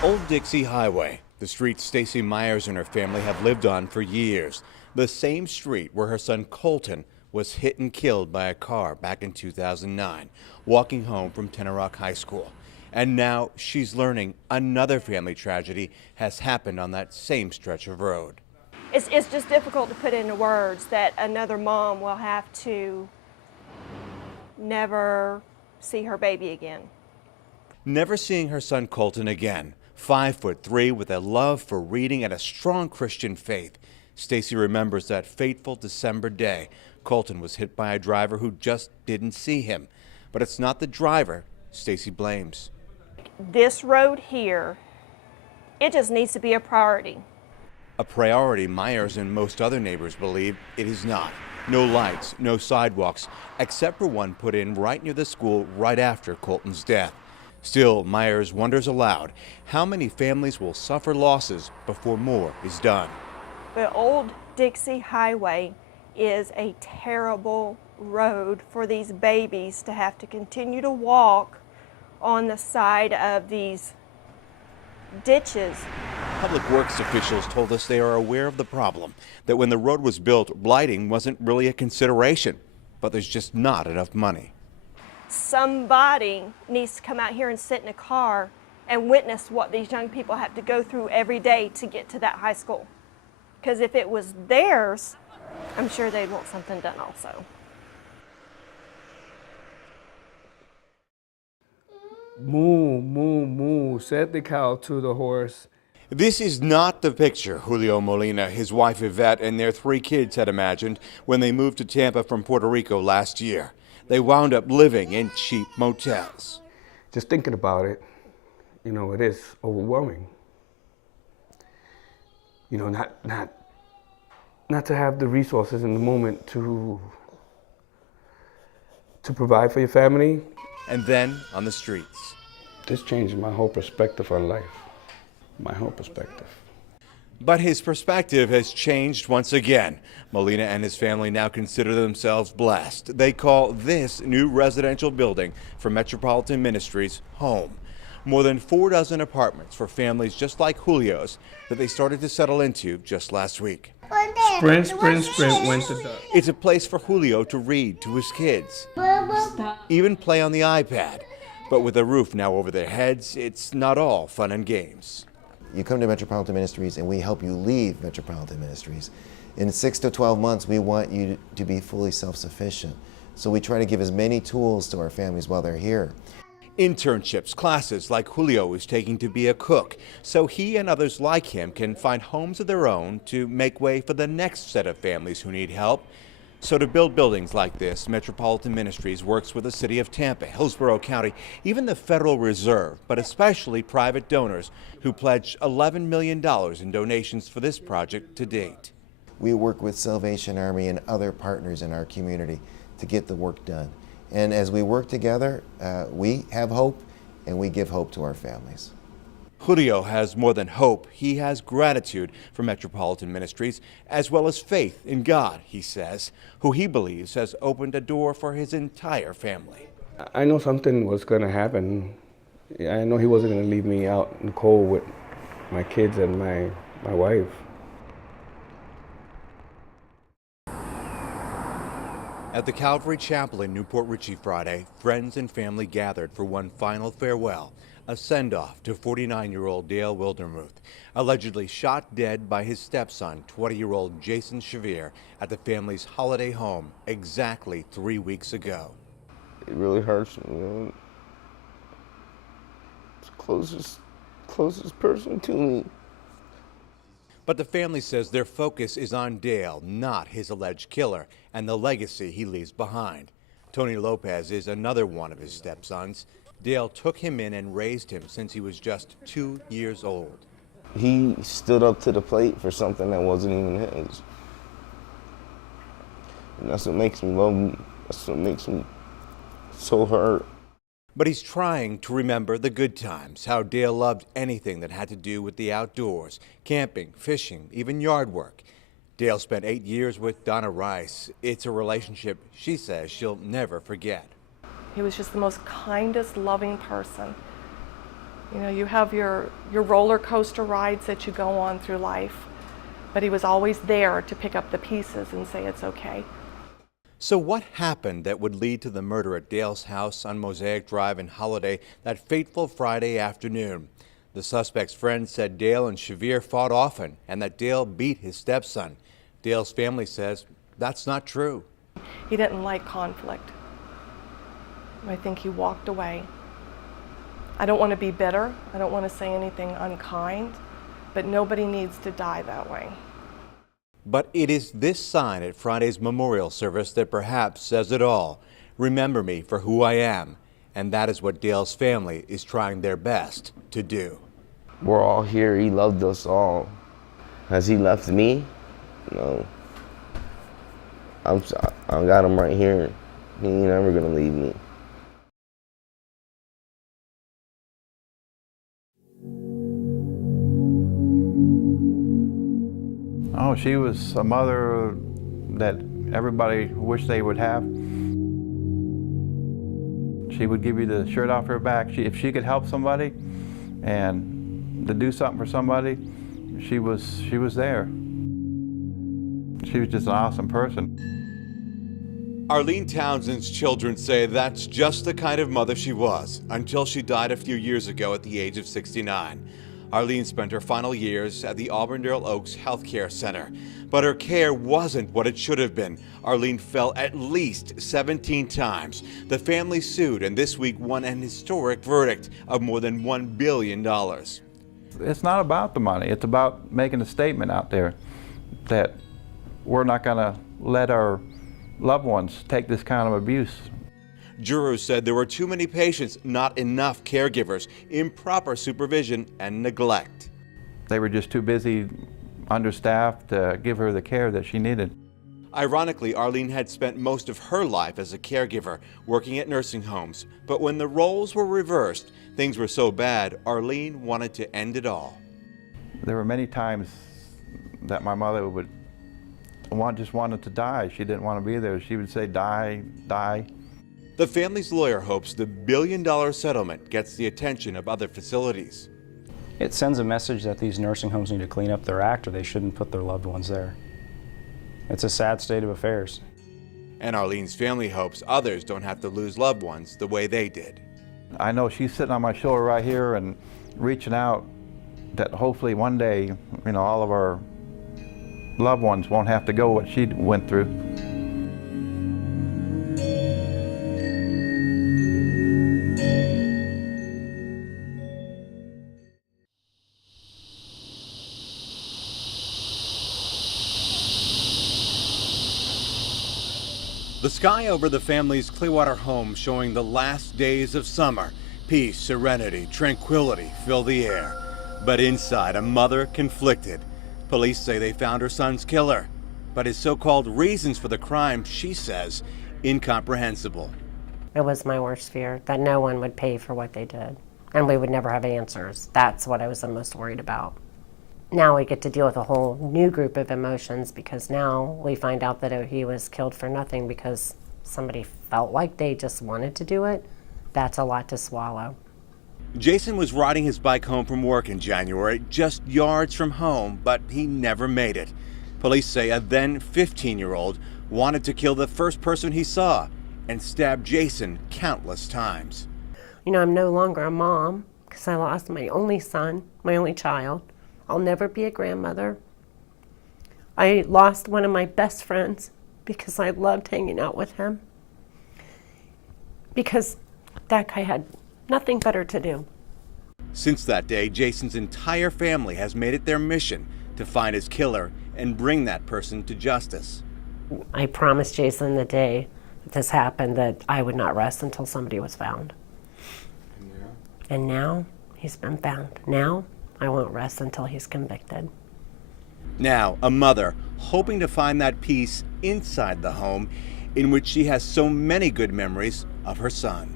Old Dixie Highway, the street Stacy Myers and her family have lived on for years. The same street where her son Colton was hit and killed by a car back in 2009, walking home from Tenor Rock High School. And now she's learning another family tragedy has happened on that same stretch of road. It's just difficult to put into words that another mom will have to never see her baby again. Never seeing her son Colton again. 5'3" with a love for reading and a strong Christian faith. Stacy remembers that fateful December day. Colton was hit by a driver who just didn't see him. But it's not the driver Stacy blames. This road here, it just needs to be a priority. A priority Myers and most other neighbors believe it is not. No lights, no sidewalks, except for one put in right near the school right after Colton's death. Still, Myers wonders aloud how many families will suffer losses before more is done. The old Dixie Highway is a terrible road for these babies to have to continue to walk on the side of these ditches. Public Works officials told us they are aware of the problem, that when the road was built, lighting wasn't really a consideration, but there's just not enough money. Somebody needs to come out here and sit in a car and witness what these young people have to go through every day to get to that high school. Because if it was theirs, I'm sure they'd want something done also. Moo, moo, moo, said the cow to the horse. This is not the picture Julio Molina, his wife Yvette, and their 3 kids had imagined when they moved to Tampa from Puerto Rico last year. They wound up living in cheap motels. Just thinking about it, it is overwhelming. Not to have the resources in the moment to provide for your family. And then on the streets. This changed my whole perspective on life, my whole perspective. But his perspective has changed once again. Molina and his family now consider themselves blessed. They call this new residential building for Metropolitan Ministries home. More than 4 dozen apartments for families just like Julio's that they started to settle into just last week. Sprint, sprint, sprint, went to duck. It's a place for Julio to read to his kids, even play on the iPad. But with a roof now over their heads, it's not all fun and games. You come to Metropolitan Ministries and we help you leave Metropolitan Ministries. In 6 to 12 months, we want you to be fully self-sufficient. So we try to give as many tools to our families while they're here. Internships, classes like Julio is taking to be a cook, so he and others like him can find homes of their own to make way for the next set of families who need help. So to build buildings like this, Metropolitan Ministries works with the city of Tampa, Hillsborough County, even the Federal Reserve, but especially private donors who pledged $11 million in donations for this project to date. We work with Salvation Army and other partners in our community to get the work done. And as we work together, we have hope and we give hope to our families. Julio has more than hope. He has gratitude for Metropolitan Ministries, as well as faith in God, he says, who he believes has opened a door for his entire family. I know something was going to happen. I know he wasn't going to leave me out in the cold with my kids and my wife. At the Calvary Chapel in Newport Richey Friday, friends and family gathered for one final farewell, a send-off to 49-year-old Dale Wildermuth, allegedly shot dead by his stepson, 20-year-old Jason Shavir, at the family's holiday home exactly 3 weeks ago. It really hurts me. It's the closest person to me. But the family says their focus is on Dale, not his alleged killer, and the legacy he leaves behind. Tony Lopez is another one of his stepsons. Dale took him in and raised him since he was just 2 years old. He stood up to the plate for something that wasn't even his. And that's what makes me love him. That's what makes me so hurt. But he's trying to remember the good times, how Dale loved anything that had to do with the outdoors, camping, fishing, even yard work. Dale spent 8 years with Donna Rice. It's a relationship she says she'll never forget. He was just the most kindest, loving person. You know, you have your roller coaster rides that you go on through life, but he was always there to pick up the pieces and say it's okay. So what happened that would lead to the murder at Dale's house on Mosaic Drive in Holiday that fateful Friday afternoon? The suspect's friend said Dale and Shavir fought often and that Dale beat his stepson. Dale's family says that's not true. He didn't like conflict. I think he walked away. I don't want to be bitter. I don't want to say anything unkind, but nobody needs to die that way. But it is this sign at Friday's memorial service that perhaps says it all. Remember me for who I am. And that is what Dale's family is trying their best to do. We're all here. He loved us all. Has he left me? No. I got him right here. He ain't never gonna leave me. Oh, she was a mother that everybody wished they would have. She would give you the shirt off her back. If she could help somebody and to do something for somebody, she was there. She was just an awesome person. Arlene Townsend's children say that's just the kind of mother she was until she died a few years ago at the age of 69. Arlene spent her final years at the Auburndale Oaks Healthcare Center, but her care wasn't what it should have been. Arlene fell at least 17 times. The family sued and this week won an historic verdict of more than $1 billion. It's not about the money. It's about making a statement out there that we're not going to let our loved ones take this kind of abuse. Jurors said there were too many patients, not enough caregivers, improper supervision, and neglect. They were just too busy, understaffed to give her the care that she needed. Ironically, Arlene had spent most of her life as a caregiver, working at nursing homes. But when the roles were reversed, things were so bad, Arlene wanted to end it all. There were many times that my mother would just wanted to die. She didn't want to be there. She would say, die, die. The family's lawyer hopes the $1 billion settlement gets the attention of other facilities. It sends a message that these nursing homes need to clean up their act or they shouldn't put their loved ones there. It's a sad state of affairs. And Arlene's family hopes others don't have to lose loved ones the way they did. I know she's sitting on my shoulder right here and reaching out that hopefully one day, you know, all of our loved ones won't have to go what she went through. The sky over the family's Clearwater home showing the last days of summer. Peace, serenity, tranquility fill the air. But inside, a mother conflicted. Police say they found her son's killer, but his so-called reasons for the crime, she says, incomprehensible. It was my worst fear, that no one would pay for what they did, and we would never have answers. That's what I was the most worried about. Now we get to deal with a whole new group of emotions because now we find out that he was killed for nothing because somebody felt like they just wanted to do it. That's a lot to swallow. Jason was riding his bike home from work in January, just yards from home, but he never made it. Police say a then 15-year-old wanted to kill the first person he saw and stabbed Jason countless times. You know, I'm no longer a mom because I lost my only son, my only child. I'll never be a grandmother. I lost one of my best friends because I loved hanging out with him. Because that guy had nothing better to do. Since that day, Jason's entire family has made it their mission to find his killer and bring that person to justice. I promised Jason the day that this happened that I would not rest until somebody was found. And now he's been found. Now I won't rest until he's convicted. Now, a mother hoping to find that peace inside the home in which she has so many good memories of her son.